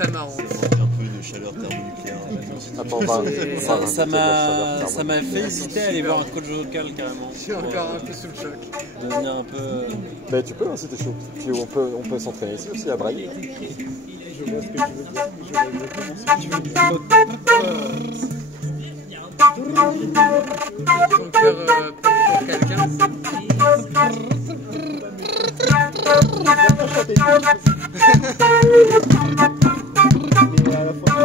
très marrant. C'est un peu une chaleur thermonucléaire. Attends, ça m'a fait hésiter à aller voir un coach vocal carrément. Je suis encore un peu sous le choc. Devenir un peu. Bah tu peux, hein, si t'es chaud. On peut s'entraîner ici aussi à Braille. Je vois ce que tu veux dire. Je veux Ton cœur pour quelqu'un. mais à la fois.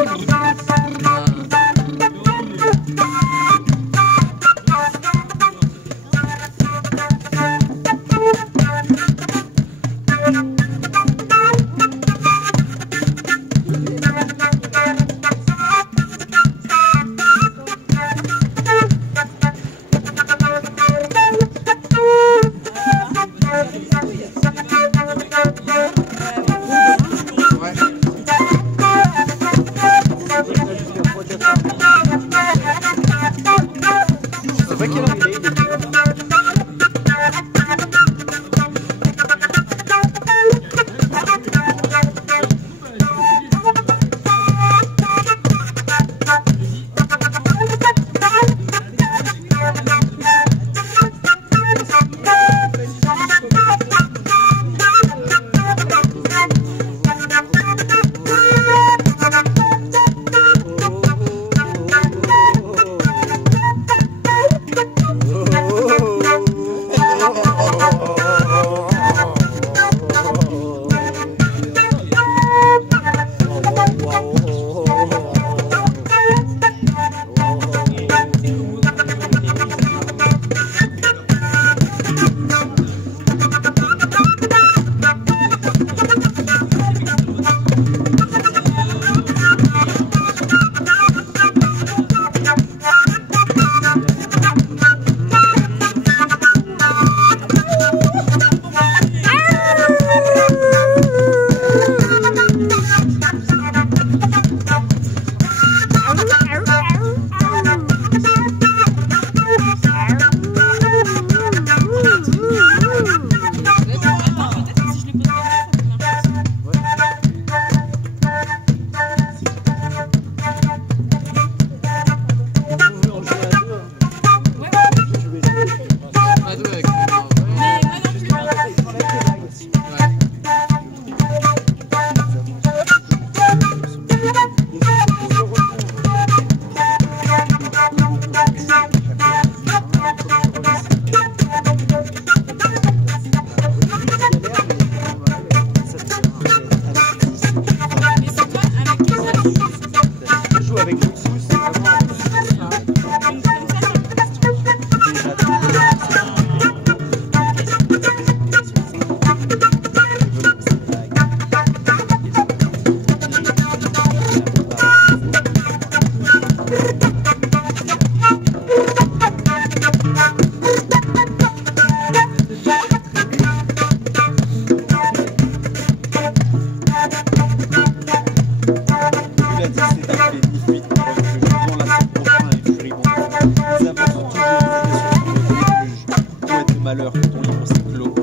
malheur quand ton livre s'éclot.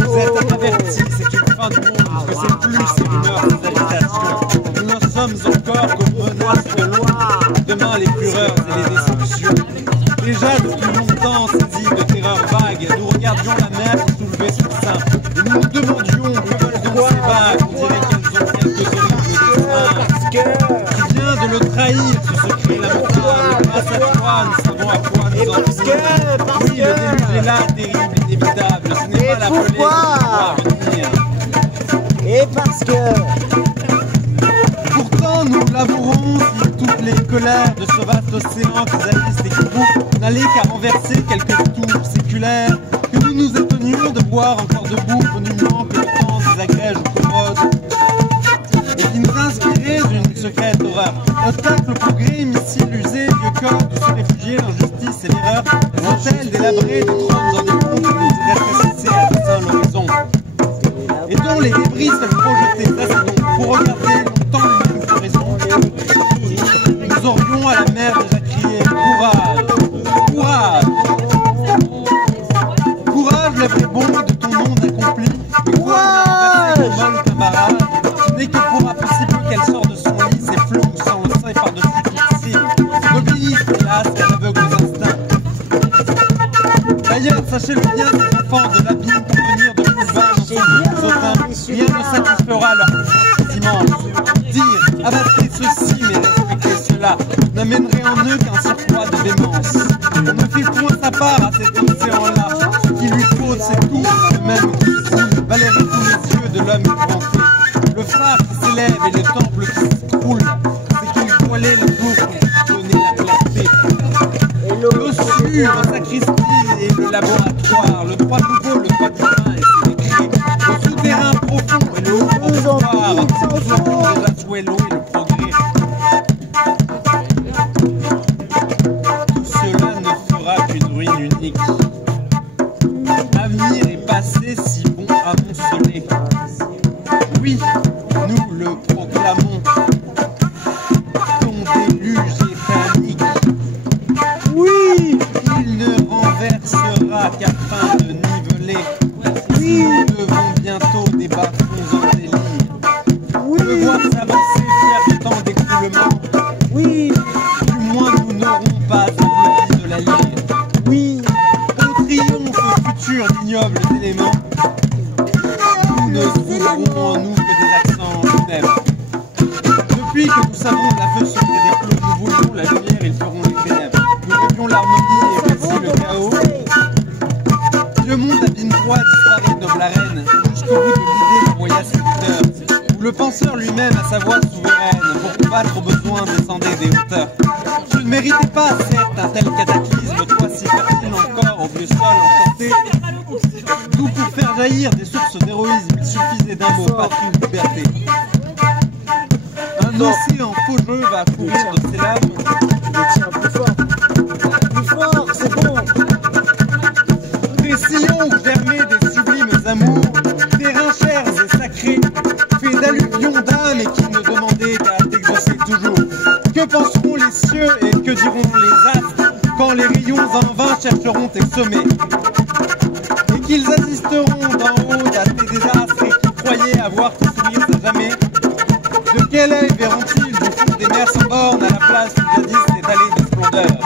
Vous êtes avertis, c'est une fin du monde, parce que c'est plus ces rumeurs, ces agitations. Nous n'en sommes encore qu'aux menaces de loi. Demain les fureurs et les destructions. Déjà depuis longtemps, saisis de terreur vague, nous regardions la mer soulevée sous le sein. Et nous nous demandions que veulent donc ces vagues. On dirait qu'elles ont quelques horribles destins. Qui vient de le trahir, ce secret lamentable. Grâce à toi, nous savons à quoi nous en tenir. Oui, le déluge est là, terrible, inévitable. Ce n'est pas la pelée qui doit venir. Et parce que... Pourtant, nous labourons si toute les colères de ce vaste océan qui agissent et qui bouffent, n'allait qu'à renverser quelques tours séculaires, que nous nous étonnions de voir encore debout, monument que le temps désagrège ou commode, et qui nous inspirait d'une secrète horreur. Obstacle au progrès, missile usé, vieux corps de se réfugier, l'injustice et l'erreur, dentelle délabrée des trônes en décompte, nous rétrécissait à dessein l'horizon, et dont les débris se projetaient. Ça c'est donc pour regarder longtemps le même horizon. Nous aurions à la mer déjà crié courage, courage, courage, le vrai bon de ton monde accompli. Et quoi, on a renversé comme camarade, ce n'est que pour impossible qu'elle sort de son lit, ses flots sans le sein par-dessus toute cible. N'obéissent hélas qu'à l'aveugles instincts. D'ailleurs, sachez-le bien, ces enfants de l'abîme pour venir de plus bas dans son automne, rien ne satisfera leur conscience immense. Dire, abattez ceci, mais respectez cela, n'amènerait en eux qu'un surcroît de démence. On ne fait point sa part à cet océan-là, ce qui lui faut, c'est tout, le même qui balayerait tous les yeux de l'homme épouvanté. Le phare qui s'élève et le temple qui s'écroule, c'est qu'il voilait le jour pour donner la clarté. L'ossure, la sacristie et le laboratoire, le droit nouveau, le droit divin et ses décrets, le souterrain profond et le haut promontoire, le de la souhait, l'eau et le progrès. Tout cela ne fera qu'une ruine unique. L'avenir est passé si bon amoncelé. Oui, nous le proclamons. Ton déluge est panique. Oui, il ne renversera qu'afin de niveler. Oui, nous devons bientôt des bas-fonds en délire. Oui, le voir s'avancer fier du temps d'écoulement. Oui, du moins nous n'aurons pas applaudi de la lyre. Oui, au triomphe futur d'ignobles éléments, nous ne trouverons en nous que des accents funèbres. Depuis que nous savons la feu secret des flots, nous voulions la lumière, ils feront les ténèbres. Nous rêvions l'harmonie et voici le chaos. Dieu monde abîme droit, disparaît noble arène, jusqu'au bout de l'idée d'un royal sculpteur, où le penseur lui-même a sa voix souveraine, pour combattre aux besoins descendait des hauteurs. Je ne méritais pas, certes, un tel cataclysme, toi si fertile encore, au vieux sol enchanté, d'où pour faire jaillir des sources d'héroïsme, il suffisait d'un mot, patrie ou liberté. Un océan faugeux va courir de ses lames. Tiens, plus fort. Plus fort, c'est bon. Des sillons où germaient des sublimes amours, terrains chers et sacrés, faits d'alluvions d'âme et qui ne demandaient qu'à t'exaucer toujours. Que penseront les cieux et que diront les astres quand les rayons en vain chercheront tes sommets, et qu'ils assisteront d'en haut à tes désastres et qu'ils croyaient avoir tes sourires à jamais? De quel œil verront-ils du fond des mers sans bornes à la place où jadis s'étalait des splendeurs?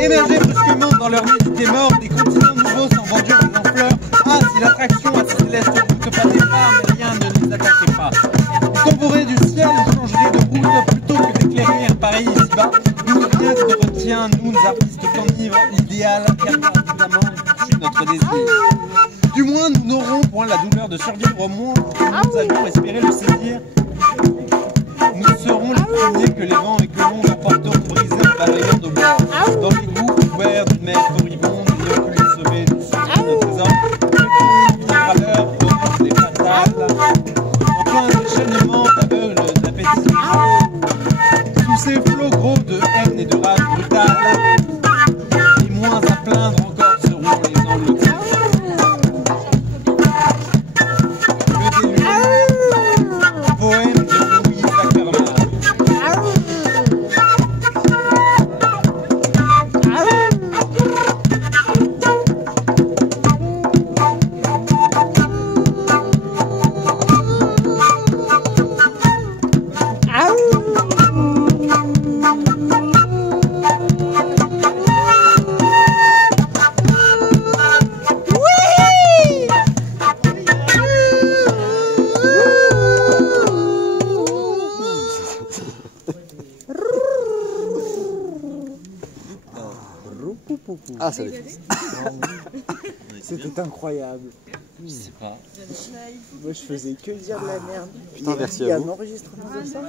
Émerger brusquement dans leur nid des morts, des continents nouveaux sans vendure des ampleurs. Ah, si l'attraction à ces célestes routes pas des femmes, rien ne les attaquait pas. Ils tomberaient du ciel ou changeraient de route plutôt que d'éclairer un pareil ici-bas. Nous rien ne retient, nous artistes qu'enivre l'idéal, car évidemment c'est notre désir. Du moins, nous n'aurons point la douleur de survivre au monde où nous avions espéré le saisir. Nous serons les premiers que les vents et que l'onde emporteront brisés en balayant de bois. Dans les gouffres ouverts d'une mer moribonde, il a pu les sauver du sang de nos hommes. Que à l'heure horrible et fatale, en plein déchaînement d'aveugles d'appétit. Sous ces flots gros de haine et de rage brutale, les moins à plaindre encore seront les engloutis. Le déluge, poème de Louis Ackermann. Ah, ça l'est. C'était incroyable. Je sais pas. Moi, je faisais que dire de la merde. Putain, merci Il y à a vous. un enregistrement de ça.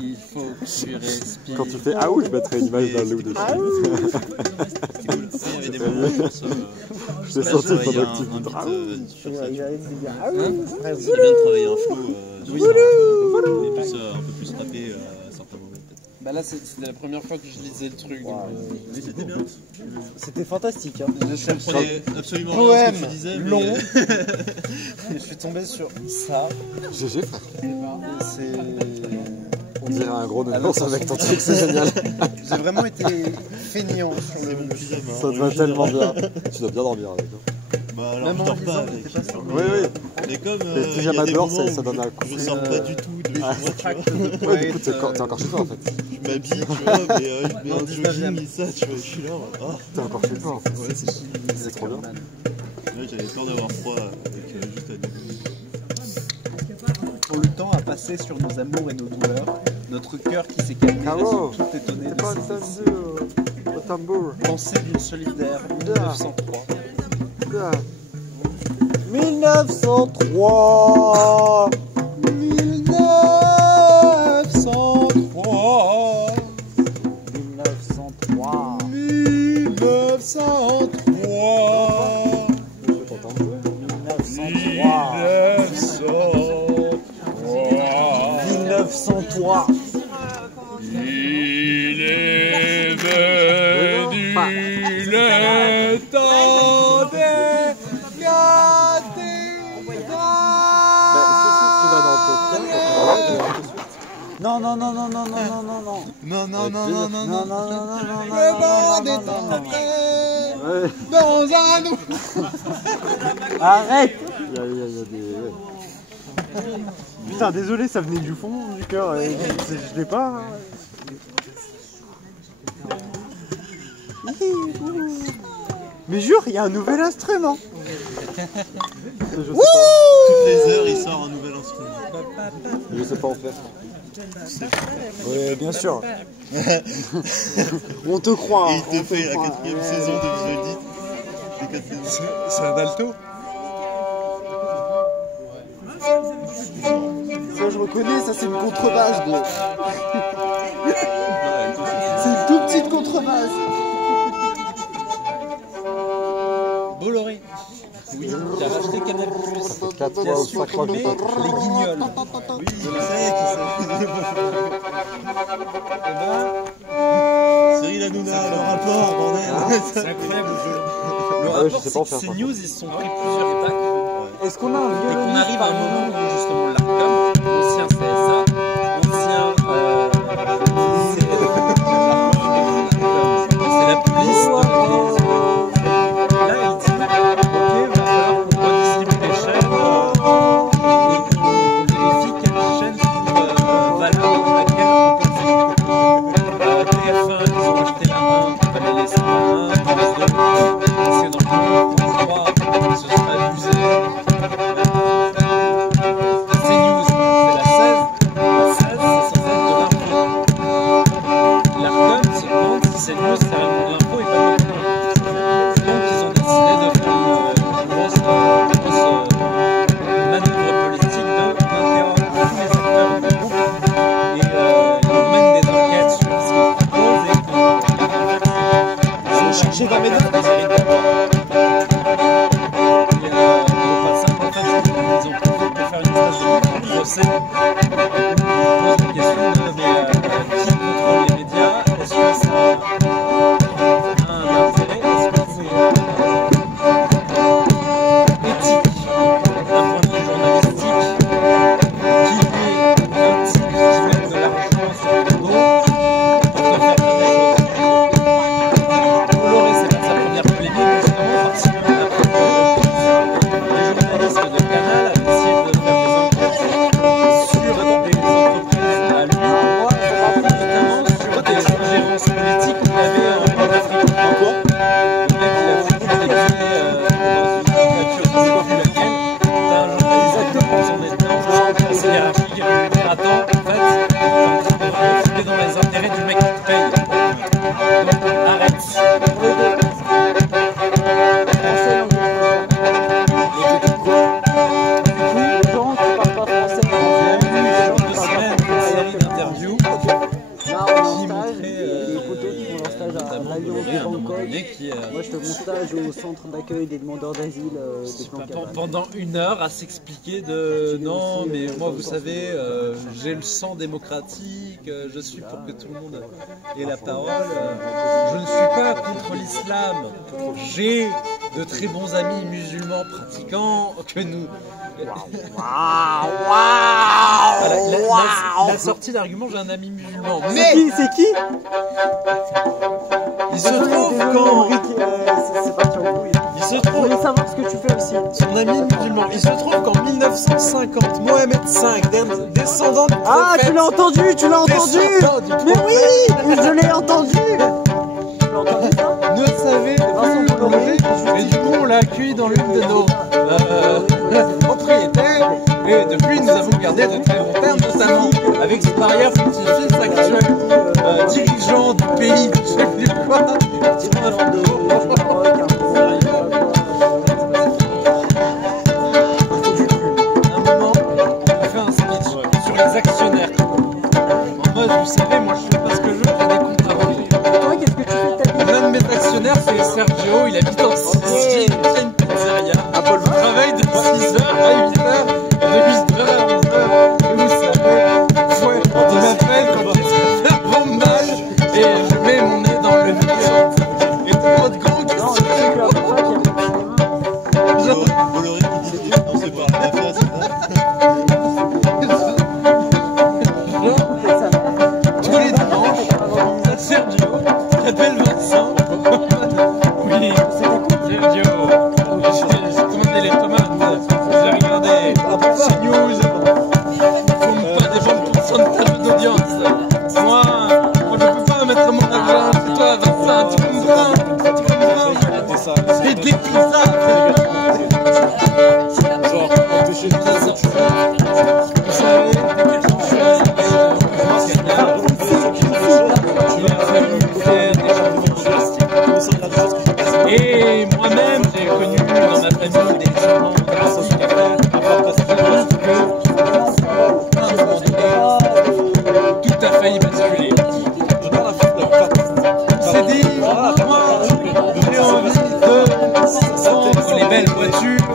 Il faut que tu respires. Quand tu fais ah ouh, je mettrai une image d'un loup dessus. Ah oui. Il y avait des moments comme ça. J'ai senti Il y ton a actif. un beat sur ça. Il arrive de dire ah oui. C'est bien de travailler un flow sur ça, un peu plus rappé à certains moments peut-être. Bah là, c'était la première fois que je lisais le truc. donc, Mais c'était bien. C'était fantastique. Hein. Je comprenais absolument rien à ce que tu disais. Long. Mais... Je suis tombé sur ça. GG frère. C'est. On dirait un gros nounours avec ton truc, c'est génial. J'ai vraiment été feignant sur le. Ça te va tellement bien. Tu dois bien dormir avec. Bah alors Même je en dors lisant, pas avec. j'étais pas sûr. Oui, oui. Mais comme Les il y a pyjamas des dehors, moments ça donne un où coup. je sors pas du tout de chez moi, tu vois. Ouais, du coup, t'es encore chez toi en fait. Je m'habille, tu vois, mais je mets un jogging et ça, tu vois, je suis là. Oh, T'es encore chez toi en fait. ouais, C'est trop bien. ouais, j'avais peur d'avoir froid avec juste à début. Pour le temps à passer sur nos amours et nos douleurs, notre cœur qui s'est calmé, Bravo. reste tout étonné C'est de pas ces entendu au tambour. pensées d'une solidaire 1903. 1903 1903. Il est venu le temps des Non, non, non, non, non, non, non, non, non. Non, non, non, non, non, Non, non, non. non, non, non, non. Le monde est entré Ouais. dans un nou. Arrête. Il y a des. Ouais. Putain, désolé, ça venait du fond du cœur. Je l'ai pas. Mais jure, il y a un nouvel instrument. Je sais pas. Toutes les heures, il sort un nouvel instrument. Je sais pas en faire. Oui, bien sûr. On te croit. Et il te fait la 4e saison de Visual Dit. Les 4 saisons. C'est un alto. Ça, je reconnais, ça, c'est une contrebasse, gros. C'est une toute petite contrebasse. Bolloré. Oui, qui a racheté Canal+. 4 Qui a fois ou 5 fois supprimé que les guignols. Oui, je sais qui c'est. Cyril Hanouna, le rapport, bordel. C'est incroyable le jeu. Le Ah ouais, je rapport, sais pas c'est en que faire, ces par news, ils se sont pris plusieurs tacs. Est-ce qu'on a un Et qu'on violoniste arrive à un moment où justement l'ARCOM, ancien CSA, ancien c'est la police de la télévision. Là, il dit ok, il va falloir qu'on redistribue les chaînes et qu'on vérifie quelles chaînes sont valables dans laquelle on peut TF1, ils ont acheté la 1, on va les laisser la 1, parce que dans le 3, ce sera abusé. CNews, Là, on est en stage, les poteaux qui font leur stage à l'Alliance de Bangkok. Moi, je fais mon stage au centre d'accueil des demandeurs d'asile de Plan-Cabane. Pendant 1 heure à s'expliquer de non, mais moi, vous savez, j'ai le sang démocratique, je suis pour que tout le monde ait la parole. Je ne suis pas contre l'islam. J'ai de très bons amis musulmans pratiquants que nous. La sortie d'argument, j'ai un ami musulman. Mais C'est qui il se trouve quand il se Je trouve voulais savoir ce que tu fais aussi. son ami musulman. Il se trouve qu'en 1950, Mohamed V, descendant du Ah, prophète, tu l'as entendu, tu l'as entendu. descendant du Mais prophète, oui, je l'ai entendu. Tu l'as entendu ça ne savait de façon prolongée. Et du coup, on l'a accueilli dans l'une de nos propriétaires. Et depuis, nous avons gardé de très bons termes, notamment avec son arrière-petit-fils actuel, dirigeant du pays, je sais plus quoi. Un moment, on fait un speech sur les actionnaires. En mode, vous savez, moi je fais pas ce que je veux, j'ai des comptes à rendre. Toi, qu'est-ce que tu fais de ta vie? L'un de mes actionnaires, c'est Sergio, il habite en Sicile, il tient une pizzeria. Il travaille de 6h à 8h et de 8h à 11h. Et vous savez, il m'appelle quand il se fait vraiment mal et je mets mon nez dans le milieu. Et tout votre gros qui se fait Bolloré qui dit non, c'est pas la fin, c'est ça. tous les dimanches, t'as Sergio qui appelle Vincent. Oui, Sergio, j'ai commandé les tomates, j'ai regardé CNews, ils font pas des bonnes pourcentages d'audience. Moi, je peux pas mettre mon argent chez toi, Vincent, tu comprends? Et des pizzas. Genre, quand t'es chez toi, Vous savez, et moi-même, j'ai connu dans ma famille des gens drastiques à faire. Tout a failli basculer. On s'est dit, moi, j'ai envie de prendre les belles voitures.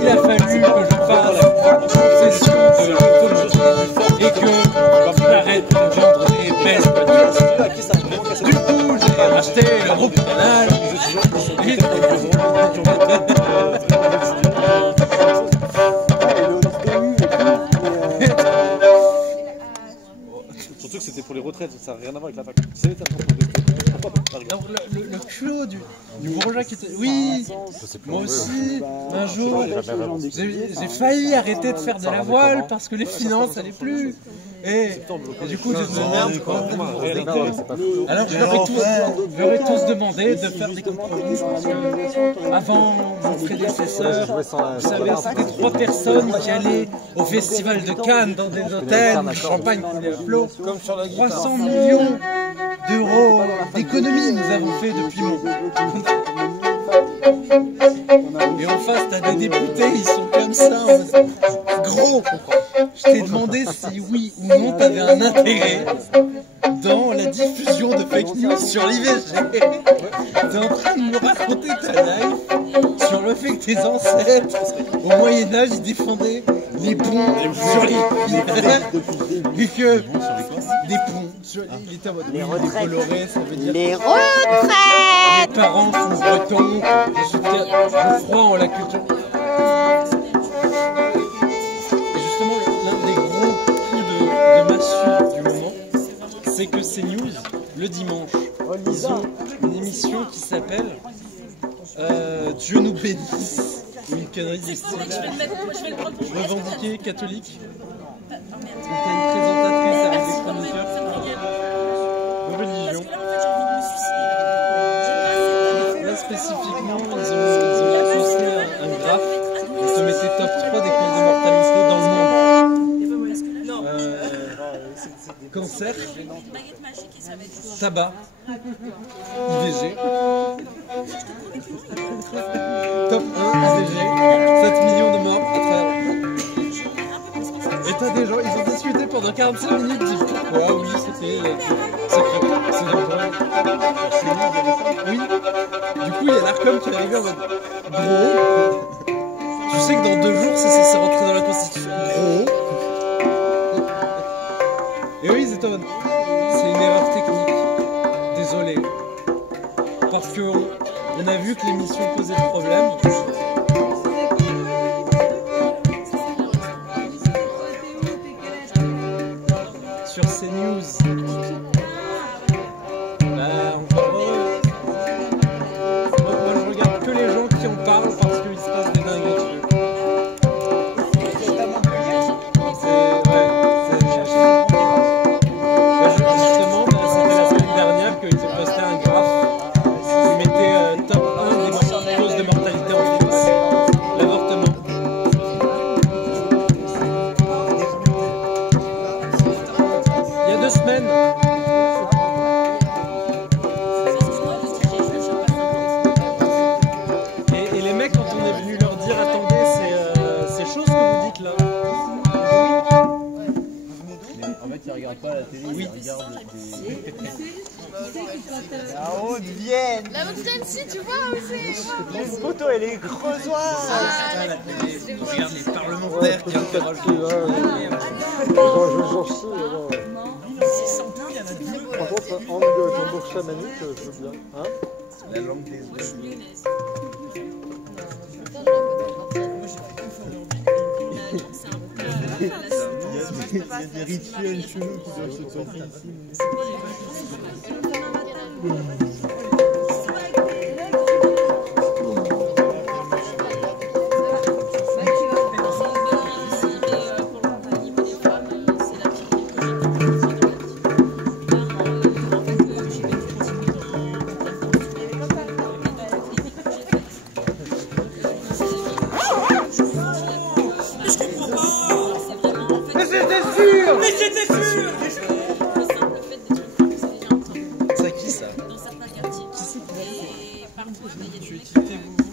Il a fallu que je fasse possession de l'automobile et que j'arrête de vendre des belles voitures. Du coup, j'ai racheté le groupe Canal. surtout que c'était pour les retraites, ça n'a rien à voir avec la fac. C'est l'éternel pour Alors, le culot du bourgeois qui était... Oui, moi aussi, un jour, j'ai failli arrêter de faire de la voile parce que les finances n'allaient plus. Et du coup, je me merde quoi. Alors, je leur ai tous demandé de faire des compromis parce que avant mon prédécesseur, vous savez, c'était 3 personnes qui allaient au festival de Cannes dans des hôtels, du champagne coulé à flot. 300 millions d'euros d'économies nous avons fait depuis mon... Et en face, t'as des députés, ils sont comme ça. Gros, je t'ai demandé si oui ou non t'avais un intérêt dans la diffusion de fake news sur l'IVG. T'es en train de me raconter ta life sur le fait que tes ancêtres, au Moyen-Âge, ils défendaient les ponts sur les et que des ponts sur il était en mode les Bolloré, ça veut dire Les retraites. mes parents sont bretons, je crois en la culture. Et justement, l'un des gros coups de massue du moment, c'est que CNews, le dimanche, ils ont une émission qui s'appelle Dieu nous bénisse. Une connerie du style revendiquée catholique. Donc il y a une présentatrice avec des chroniqueurs de religion. Là spécifiquement, ils ont posté un graphe qui se mettait top 3 des causes de mortalité dans le monde. Cancer, tabac, IVG. Top 1 IVG, 7 millions de morts à travers. Et t'as ça des gens, ils ont discuté pendant 45 minutes du pourquoi, oui, c'était c'est dangereux. Oui. Du coup, il y a l'ARCOM qui est arrivé en mode gros. Tu sais que dans 2 jours, c'est censé rentrer dans la Constitution. Gros. Et oui, ils étaient en mode c'est une erreur technique. Désolé. Parce que on a vu que l'émission posait des problèmes. Sur CNews. Bah, encore heureux. Moi, je regarde que les gens qui en parlent parce qu'il se passe des dingueries dessus. Justement, c'était la semaine dernière qu'ils ont posté un graphe qui mettait top 1 des causes de mortalité en France. L'avortement. Il y a 2 semaines. Et les mecs, quand on est venu leur dire attendez, c'est chaud ce que vous dites là. En fait, ils regardent pas la télé, ils regardent La Haute-Vienne. La Haute-Vienne, si, tu vois où c'est. Les photos et les creusoirs. On regarde les parlementaires qui interrogent. J'en chie, alors. Par contre, en tambour chamanique, je veux bien. Hein? La langue des oiseaux. Il y a des rituels chelous qui doivent se passer ici. C'est qui ça? Dans certains quartiers. Et partout, il y a des Tu es quitté vous.